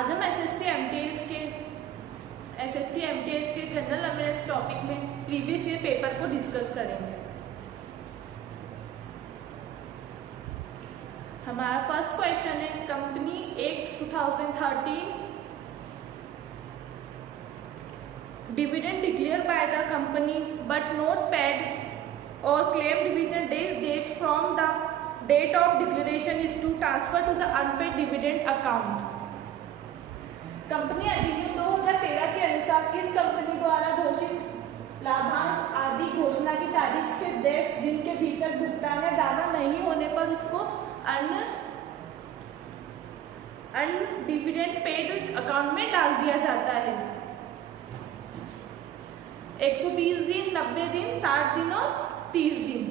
आज हम SSC MTS के जनरल अवेयरनेस टॉपिक में प्रीवियस ईयर पेपर को डिस्कस करेंगे। हमारा फर्स्ट क्वेश्चन है, company act 2013 dividend declare by the company but not paid or claim dividend is date from the date of declaration is to transfer to the unpaid dividend account। Company अधिनियम 2013 के अनुसार किस company द्वारा घोषित लाभांश आदि घोषणा की तारीख से 10 दिन के भीतर भुगतान या दावा नहीं होने पर उसको अनडिविडेंड पेड अकाउंट में डाल दिया जाता है। 120 दिन, 90 दिन, 60 दिन और 30 दिन।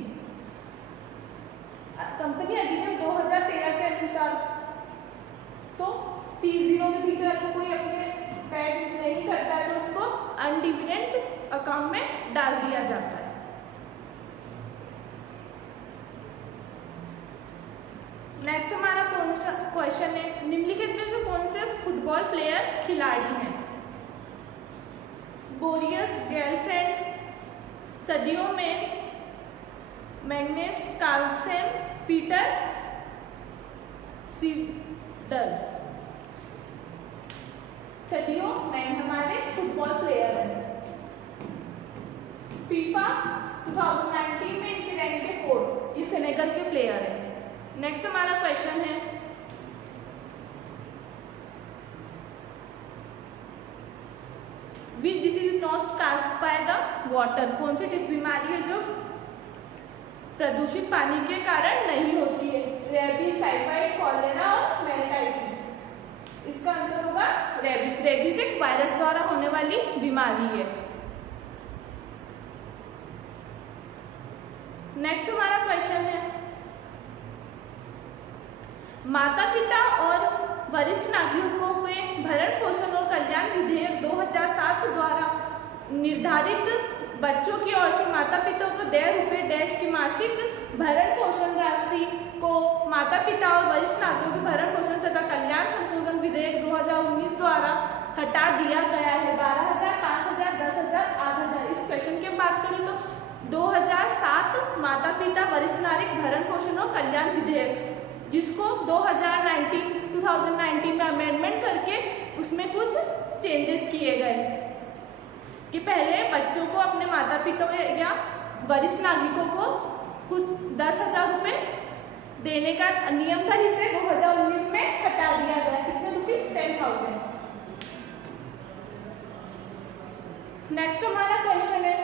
कंपनी अधिनियम 2013 के अनुसार तो 30 दिनों के भीतर अगर कोई अपने पेड नहीं करता है तो उसको अनडिविडेंड अकाउंट में डाल दिया जाता है। नेक्स्ट हमारा कौन सा क्वेश्चन है, निम्नलिखित में से कौन से फुटबॉल प्लेयर खिलाड़ी हैं? बोरियस गेलफ्रेंड, सदियों में मैग्नेस कार्लसेन, पीटर सीडल। सदियों में हमारे फुटबॉल प्लेयर हैं। फीफा 2019 में इनकी रैंक है 4, ये सेनेगल के प्लेयर हैं। नेक्स्ट हमारा क्वेश्चन है, which disease is not caused by the water? कौन सी बीमारी है जो प्रदूषित पानी के कारण नहीं होती है? रेबीज, टाइफाइड, कॉलेरा और मेनिंजाइटिस। इसका आंसर होगा रेबीज। रेबीज एक वायरस द्वारा होने वाली बीमारी है। नेक्स्ट हमारा क्वेश्चन है, माता पिता और वरिष्ठ नागरिकों के भरण पोषण और कल्याण विधेयक 2007 द्वारा निर्धारित बच्चों की ओर से माता पिता को ₹100 की मासिक भरण पोषण राशि को माता पिता और वरिष्ठ नागरिकों के भरण पोषण तथा कल्याण संशोधन विधेयक 2019 द्वारा हटा दिया गया है। 12,000, 5,000, 10,000, 8,000। इस क्वेश्चन की बात करें तो 2007 माता पिता वरिष्ठ नागरिक भरण पोषण और कल्याण विधेयक, जिसको 2019 में अमेंडमेंट करके उसमें कुछ चेंजेस किए गए कि पहले बच्चों को अपने माता पिता या वरिष्ठ नागरिकों को कुछ 10,000 रुपये देने का नियम था, जिसे 2019 में हटा दिया गया। कितने रुपीज? 10,000। नेक्स्ट हमारा क्वेश्चन है,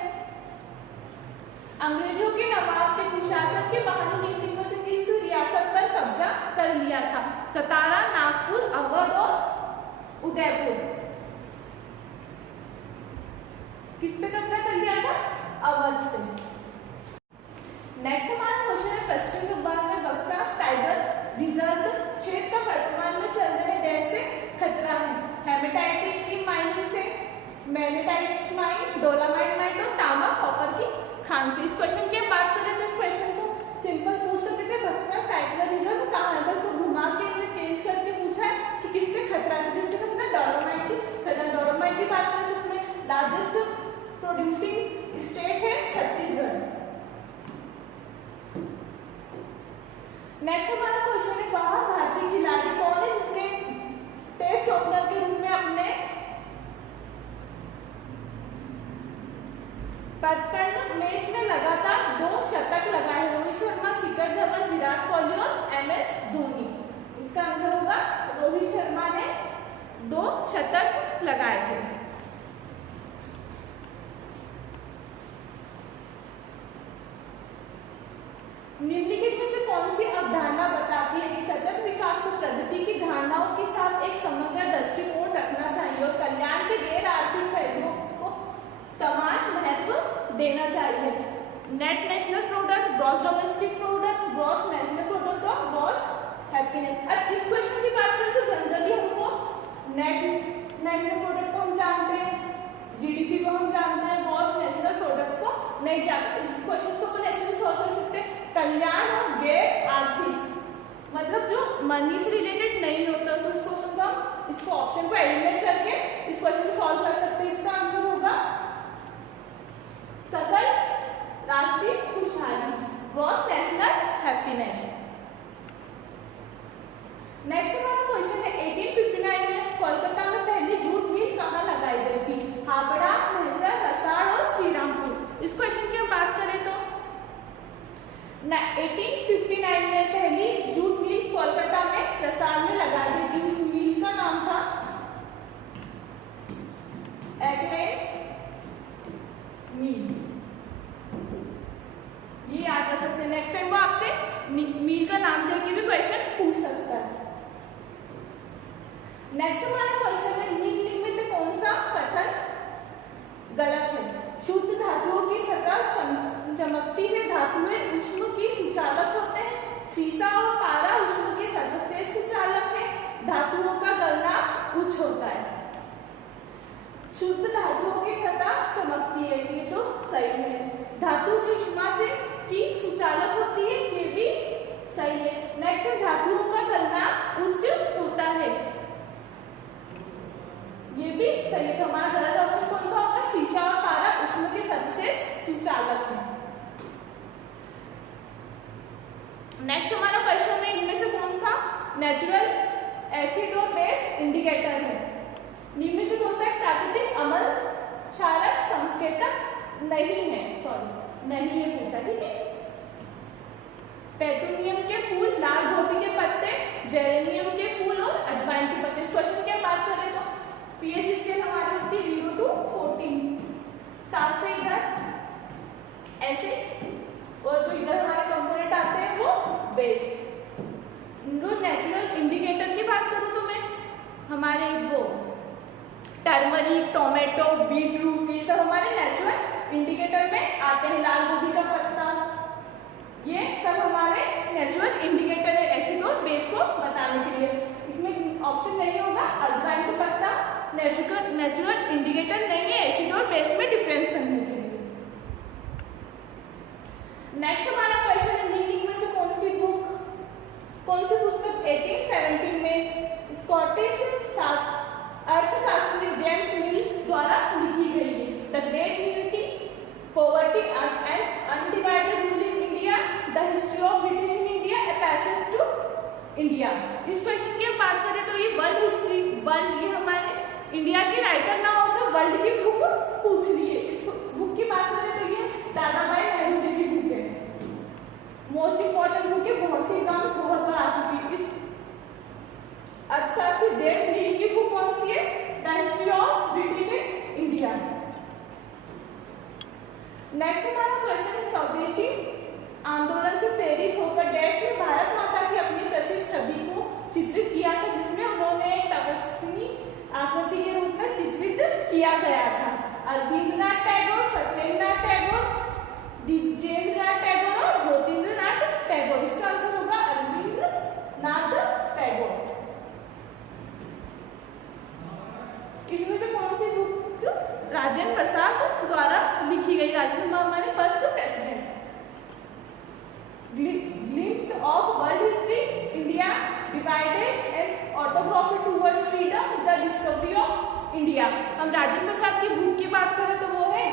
अंग्रेजों के नवाब के कुशासन के बहाने निम्नलिखित में किस रियासत पर कब्जा कर लिया था? सतारा, नागपुर, अवध और उदयपुर। किस पे कब्जा कर लिया था? अवध पे। नेक्स्ट हमारा क्वेश्चन है, पश्चिम बंगाल में बक्सा टाइगर रिजर्व क्षेत्र का वर्तमान में चल रहे डैश से खतरा है? हेमेटाइट की माइनिंग से, मैग्नेटाइट माइन, डोलामाइट माइन और तांबा कॉपर की खान से। इस क्वेश्चन की बात करें तो इस क्वेश्चन को सिंपल पूछ सकते थे, बक्सा टाइगर रिजर्व कहाँ है, बस को घुमा के इन्हें चेंज करके पूछा है कि किससे खतरा है। किससे खतरा? डोलामाइट की खतरा। डोलामाइट की बात करें तो उसमें लार्जेस्ट प्रोड्यूसिंग स्टेट है छत्तीसगढ़। नेक्स्ट हमारा क्वेश्चन है, वह भारतीय खिलाड़ी कौन है जिसने टेस्ट ओपनर के रूप में अपने पदकर्ण मैच में लगातार 2 शतक लगाए? रोहित शर्मा, शिखर धवन, विराट कोहली और MS धोनी। इसका आंसर होगा रोहित शर्मा ने 2 शतक लगाए थे। निम्नलिखित में से कौन सी अवधारणा बताती है कि सतत विकास को प्रगति की धारणाओं के साथ एक समग्र दृष्टिकोण रखना चाहिए और कल्याण के गैर आर्थिक पहलुओं को समान महत्व देना चाहिए? Net national product, gross domestic product, gross national product और ग्रॉस हैप्पीनेस। अब इस क्वेश्चन की बात करें तो जनरली हमको नेट नेशनल प्रोडक्ट को हम जानते हैं, GDP को हम जानते हैं, ग्रॉस नेशनल प्रोडक्ट को नहीं जानते। इस क्वेश्चन को अपन ऐसे भी सॉल्व कर सकते हैं, कल्याण और गैर आर्थिक, मतलब जो मनी से रिलेटेड नहीं होता, तो इस क्वेश्चन को हम इसको ऑप्शन सॉल्व कर सकते हैं। इसका आंसर होगा सकल राष्ट्रीय खुशहाली, ग्रॉस नेशनल हैप्पीनेस। नेक्स्ट हमारा क्वेश्चन है 1859 में कोलकाता में पहली जूट मिल कहाँ लगाई गई थी? हावड़ा, मैहर, रसाड़ और श्रीरामपुर। इस क्वेश्चन की हम बात करें तो 1859 में पहली जूट मिल कोलकाता में रसाड़ में लगाई गई थी। उस मिल का नाम था एगलैंड मिल। ये याद रख सकते हैं, नेक्स्ट टाइम वो आपसे मिल का नाम देके भी क्वेश्चन पूछ सकता है। नेक्स्ट हमारा क्वेश्चन है निम्नलिखित में कौन सा कथन गलत है? शुद्ध धातुओं की सतह चमकती है, धातुएं ऊष्म की सुचालक होते हैं, सीसा और पारा ऊष्म के सर्वश्रेष्ठ सुचालक है, धातुओं का गलना उच्च होता है। शुद्ध धातुओं की सतह चमकती है, ये तो सही है। धातु की ऊष्मा से की सुचालक होती है, ये भी सही है। नेक्स्ट धातुओं का गलना उच्च होता है, ये भी सही है। तो हमारा गलत ऑप्शन कौन सा होगा? सीसा और पारा ऊष्म के सर्वश्रेष्ठ सुचालक है। नेक्स्ट हमारा क्वेश्चन है इनमें से कौन सा नेचुरल एसिड और बेस इंडिकेटर है? इनमें से कौन सा एक प्राकृतिक अम्ल क्षारक संकेतक नहीं है? सॉरी नहीं है पूछा, ठीक है। पेट्रोनियम के फूल, लाल गोभी के पत्ते, जेरेनियम के फूल और अजवाइन के पत्ते। इस क्वेश्चन की बात करें तो पीएच स्केल हमारी होती है 0 to 14, 7 से इधर ऐसे, और जो इधर हमारे कंपोनेंट आते हैं वो बेस। इनको नेचुरल इंडिकेटर की बात करूं तो मैं हमारे वो टर्मरिक, टोमेटो, बीटरूट, ये सब हमारे नेचुरल इंडिकेटर में आते हैं। लाल गोभी का पत्ता, ये सब हमारे नेचुरल इंडिकेटर है एसिड और बेस को बताने के लिए। इसमें ऑप्शन नहीं होगा अजवाइन का पत्ता नेचुरल इंडिकेटर नहीं है एसिड और बेस में डिफरेंस करने के लिए। नेक्स्ट हमारा क्वेश्चन है निम्नलिखित में से कौन सी पुस्तक 1870 में स्कॉटिश अर्थशास्त्री जेम्स मिल द्वारा लिखी गई है? The great unity, poverty and undivided rule in India, the history of British in India, a passage to India. इस क्वेश्चन की हम बात करें तो ये वर्ल्ड हिस्ट्री, ये हमारे इंडिया के राइटर ना होकर वर्ल्ड की बुक पूछ रही है। इस बुक की बात करें तो ये दादा भाई नेहरू जी की बुक है, मोस्ट इंपॉर्टेंट बुक है, बहुत सी एग्जाम बहुत बार आ चुकी है। इस अर्थशास्त्री जेम्स मिल की बुक कौन सी है? The history of British in India. Next हमारा क्वेश्चन है स्वदेशी आंदोलन से प्रेरित होकर डैश में भारत माता की अपनी प्रसिद्ध छवि को चित्रित किया था, जिसमें उन्होंने एक तपस्विनी आकृति के रूप में चित्रित किया गया था। अरविंदनाथ टैगोर, सत्येंद्रनाथ टैगोर, विजेंद्रनाथ टैगोर और ज्योतिन्द्रनाथ टैगोर। इसका आंसर होगा अरविंदनाथ टैगोर। इसमें से कौन सी बुक राजेंद्र प्रसाद द्वारा लिखी गई? राजेंद्र हमारे first president. Glimpse of world history, India divided and autography towards freedom, the discovery of India. हम राजेंद्र प्रसाद की बुक की बात करें तो वो है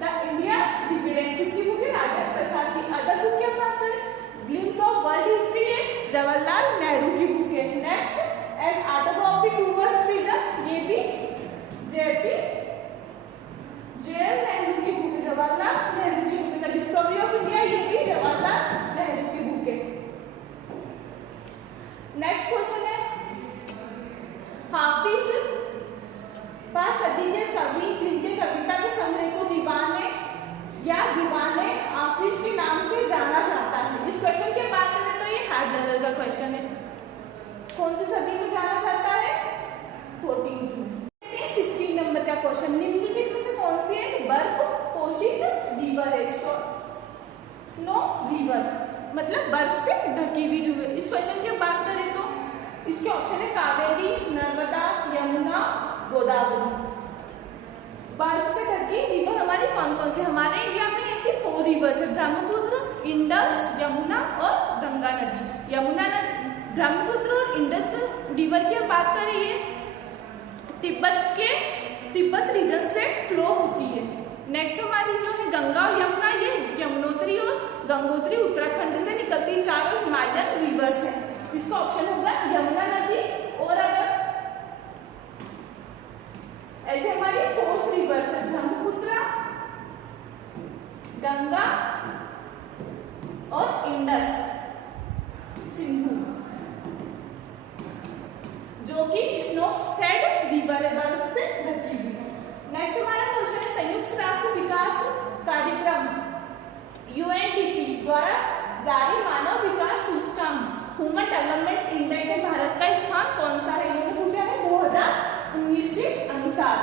द इंडिया डिविडेंड। किसकी बुक है? राजेंद्र प्रसाद की। अदर बुक की बात करें ग्लिम्स ऑफ वर्ल्ड हिस्ट्री है जवाहरलाल नेहरू की बुक है। Next and autography towards freedom, ये भी जेपी नेहरू की बुक है, जवाहरलाल नेहरू की बुक है। द डिस्कवरी ऑफ इंडिया, ये भी जवाहरलाल नेहरू की बुक है। नेक्स्ट क्वेश्चन है हाफिज पास सदी के कवि जिनके कविता के संग्रह को दीवाने हाफिज के नाम से जाना जाता है। इस क्वेश्चन की बात करें तो ये हार्ड लेवल का क्वेश्चन है। कौन सी सदी में जाना जाता है? 14। 16 नंबर का क्वेश्चन, निम्नलिखित में से कौन सी एक बर्फ पोषित रिवर है? स्नो रिवर, मतलब बर्फ से ढकी हुई रिवर। इस क्वेश्चन की बात करें तो इसके ऑप्शन है कावेरी, नर्मदा, यमुना, गोदावरी। बर्फ से ढकी रिवर हमारी कौन कौन सी? हमारे इंडिया में ऐसी 4 रिवर्स है, ब्रह्मपुत्र, इंडस, यमुना और गंगा नदी। यमुना नदी, ब्रह्मपुत्र और इंडस रिवर की हम बात करें, ये तिब्बत नेक्स्ट हमारी जो है गंगा और यमुना, ये यमुनोत्री और गंगोत्री उत्तराखंड से निकलती चारों हिमालयन रिवर्स है। इसका ऑप्शन होगा यमुना नदी। और अगर ऐसे हमारी 4 रिवर्स है, ब्रह्मपुत्र, गंगा और इंडस, सिंधु, जो कि स्नो सेड रिवर है, बर्फ से ढकी हुई है। नेक्स्ट हमारा क्वेश्चन है संयुक्त राष्ट्र विकास कार्यक्रम UNDP द्वारा जारी मानव विकास सूचकांक ह्यूमन डेवलपमेंट इंडेक्स में भारत का स्थान कौन सा है? इन्होंने पूछा है 2019 के अनुसार।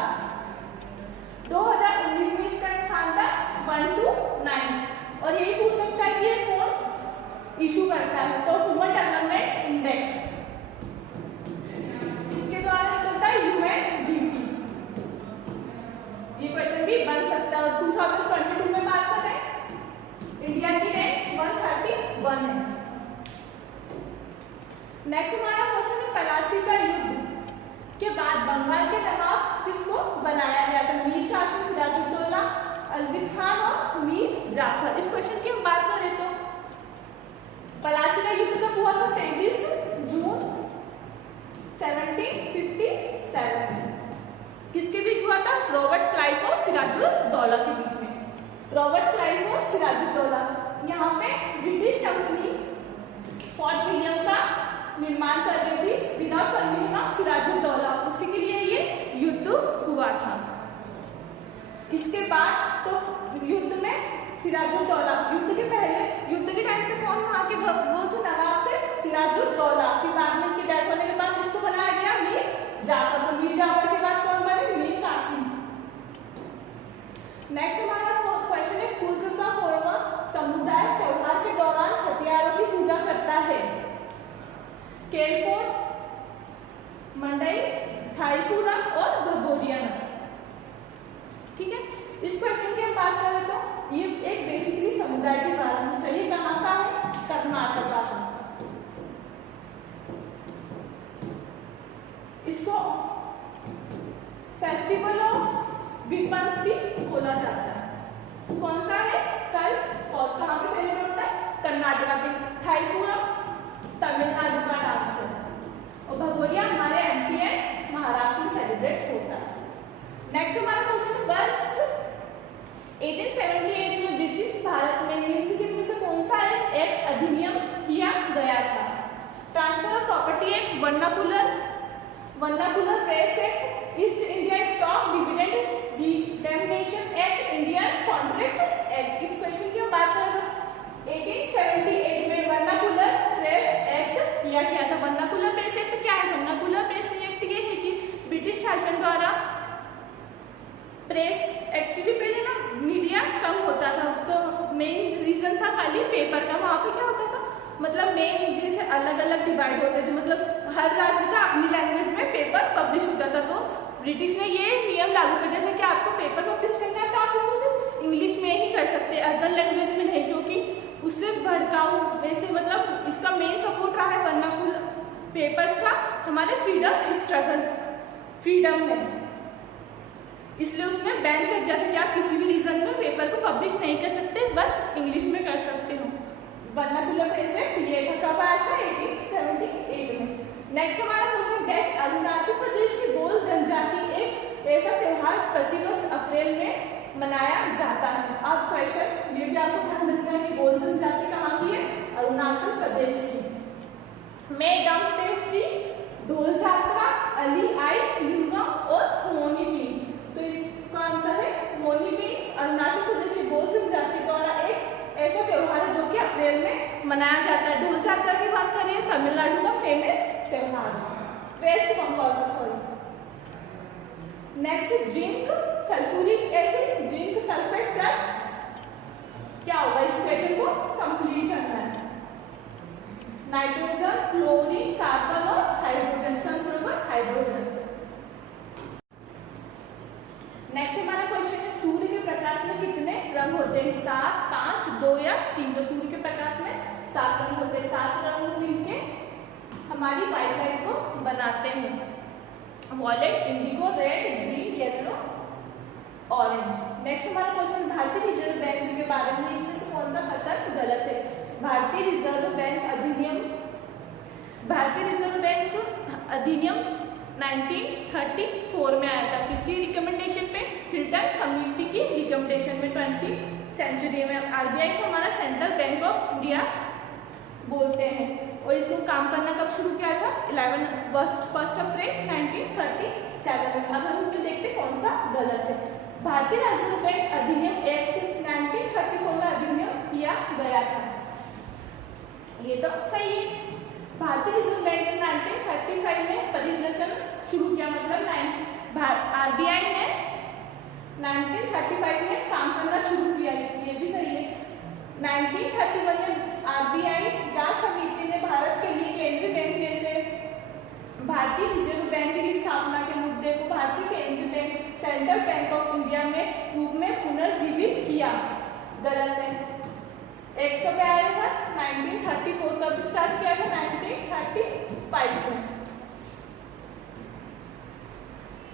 2019 में इसका स्थान था 129 और यही पूछ सकता है कि ये कौन इशू करता है, तो ह्यूमन डेवलपमेंट इंडेक्स इसके द्वारा निकलता है UNDP। ये क्वेश्चन भी बन सकता है। 2022 में बात करें, इंडिया की रैंक 131 है। नेक्स्ट हमारा क्वेश्चन है पलासी का युद्ध के बाद बंगाल के नवाब किसको बनाया गया था? मीर कासिम, सिराजुद्दौला, अलविद खान और मीर जाफर। इस क्वेश्चन की हम बात करें तो पलासी का युद्ध कब हुआ था? 23 जून 1757। किसके बीच हुआ था? रॉबर्ट क्लाइव और सिराजुद्दौला के बीच में। रॉबर्ट क्लाइव और सिराजुद्दौला, यहाँ पे ब्रिटिश कंपनी फोर्ट विलियम का निर्माण कर रही थी विदाउट परमिशन ऑफ सिराजुद्दौला, उसी के लिए ये युद्ध हुआ था। इसके बाद तो युद्ध में सिराजुद्दौला, युद्ध के पहले, युद्ध के टाइम पे कौन वहाँ के वो थे नवाब थे? सिराजुद्दौला। फिर बाद में इनकी डेथ होने के बाद इसको बनाया गया मीर जाफर। तो मीर जाफर के बाद कौन बने? मीर कासिम। नेक्स्ट हमारा क्वेश्चन है पूर्व का कोरवा समुदाय त्योहार के दौरान हथियारों की पूजा करता है? केलकोट, मंडई, थाईपुरा और भगोरिया। ठीक है, इस क्वेश्चन की हम बात करें तो ये एक बेसिकली समुदाय के बारे में। चलिए कहाँ का है? कर्नाटका का। इसको फेस्टिवल ऑफ वीपन्स भी बोला जाता है। कौन सा है? कल और कहाँ पे सेलिब्रेट होता है? कर्नाटका पे। थाईपुरा तमिलनाडु का डांस है और भगोरिया हमारे MP एंड महाराष्ट्र में सेलिब्रेट होता है। नेक्स्ट हमारा क्वेश्चन वर्ष 1878 में ब्रिटिश भारत में निम्नलिखित में से कौन सा एक्ट अधिनियम किया गया था? Transfer of property act, vernacular press act, east India stock dividend determination act, Indian contract act. इस क्वेश्चन की हम बात करें तो 1878 में वर्नाकुलर प्रेस एक्ट किया गया था। वर्नाकुलर प्रेस एक्ट क्या है? वर्नाकुलर प्रेस एक्ट ये है कि ब्रिटिश शासन द्वारा प्रेस, एक्चुअली पहले ना मीडिया कम होता था, तो मेन रीजन था खाली पेपर का। वहाँ पे क्या होता था, मतलब मेन जैसे अलग अलग डिवाइड होते थे, मतलब हर राज्य का अपनी लैंग्वेज में पेपर पब्लिश होता था। तो ब्रिटिश ने ये नियम लागू कर दिया था कि आपको पेपर पब्लिश करना है तो आप इसको सिर्फ इंग्लिश में ही कर सकते हैं, अदर लैंग्वेज में नहीं, क्योंकि उससे भड़काऊ वैसे मतलब इसका मेन सपोर्ट रहा है वर्नाकुलर पेपर्स का हमारे फ्रीडम स्ट्रगल, फ्रीडम में। इसलिए उसने बैन कर दिया था कि आप किसी भी रीजन में पेपर को पब्लिश नहीं कर सकते, बस इंग्लिश में कर सकते हो। वर्नाकुलर प्रेस एक्ट ये कब आया था? 1878 में। नेक्स्ट हमारा क्वेश्चन डैश अरुणाचल प्रदेश की गोल जनजाति एक ऐसा त्योहार प्रतिवर्ष अप्रैल में मनाया जाता है। अब क्वेश्चन ये भी आपको ध्यान रखना है कि गोल जनजाति कहाँ की है? अरुणाचल प्रदेश की। मे डम टेफ्री, ढोल जात्रा, अली आई लिंगम और मोनीबीन। तो इसका आंसर है मोनीबीन। अरुणाचल प्रदेश की गोल जनजाति द्वारा एक ऐसा त्योहार है जो कि अप्रैल में मनाया जाता है। ढोल जात्रा की बात करें, तमिलनाडु का फेमस त्योहार, वेस्ट बंगाल का, sorry. Next zinc sulphuric acid, zinc sulphate plus क्या होगा? इस क्वेश्चन को कंप्लीट करना है। नाइट्रोजन, क्लोरीन, कार्बन और हाइड्रोजन। हाइड्रोजन। नेक्स्ट हमारा क्वेश्चन है सूर्य के प्रकाश में कितने रंग होते हैं? 7, 5, 2 या 3। तो सूर्य के प्रकाश में 7 रंग होते हैं। 7 रंग मिलके हमारी व्हाइट लाइट को बनाते हैं। Violet, indigo, red, green, yellow orange. Next हमारा क्वेश्चन, भारतीय रिजर्व बैंक के बारे में इनमें से कौन सा कथन गलत है? भारतीय रिजर्व बैंक अधिनियम 1934 में आया था। किसकी रिकमेंडेशन पे? हिल्टन कमेटी की रिकमेंडेशन में 20वीं सेंचुरी में। आरबीआई को हमारा सेंट्रल बैंक ऑफ इंडिया बोलते हैं और इसको काम करना कब शुरू किया था? 1 अप्रैल 1937 में। अब हम इसमें देखते कौन सा गलत है। भारतीय रिजर्व बैंक अधिनियम एक्ट 1934 में अधिनियम किया गया था, ये तो सही है। भारतीय रिजर्व बैंक ने 1935 में परिचालन शुरू किया, मतलब आरबीआई ने 1935 में काम करना शुरू किया, ये भी सही है। 1931 में आरबीआई जांच समिति ने भारत के लिए केंद्रीय बैंक जैसे भारतीय रिजर्व बैंक की स्थापना के मुद्दे को भारतीय केंद्रीय bank central bank of India में रूप में पुनर्जीवित किया, गलत है। एक कब आया था? 1934। कब स्टार्ट किया था? 1935 में।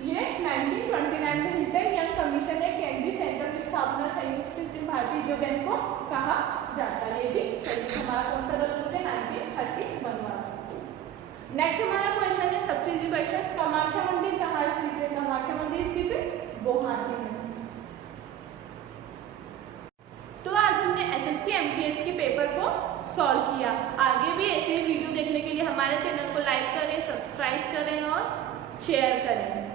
ये 1929 में हिल्टन यंग कमीशन ने केंद्रीय सेंटर की स्थापना संयुक्त भारतीय रिजर्व बैंक को कहा जाता है, ये भी सही। हमारा कौन सा गलत होता है? 1931 वाला। नेक्स्ट हमारा क्वेश्चन है, सबसे इजी क्वेश्चन, कामाख्या मंदिर कहाँ स्थित है? कामाख्या मंदिर स्थित है गुवाहाटी में। तो आज हमने एसएससी एमटीएस के पेपर को सॉल्व किया। आगे भी ऐसे वीडियो देखने के लिए हमारे चैनल को लाइक करें, सब्सक्राइब करें और शेयर करें।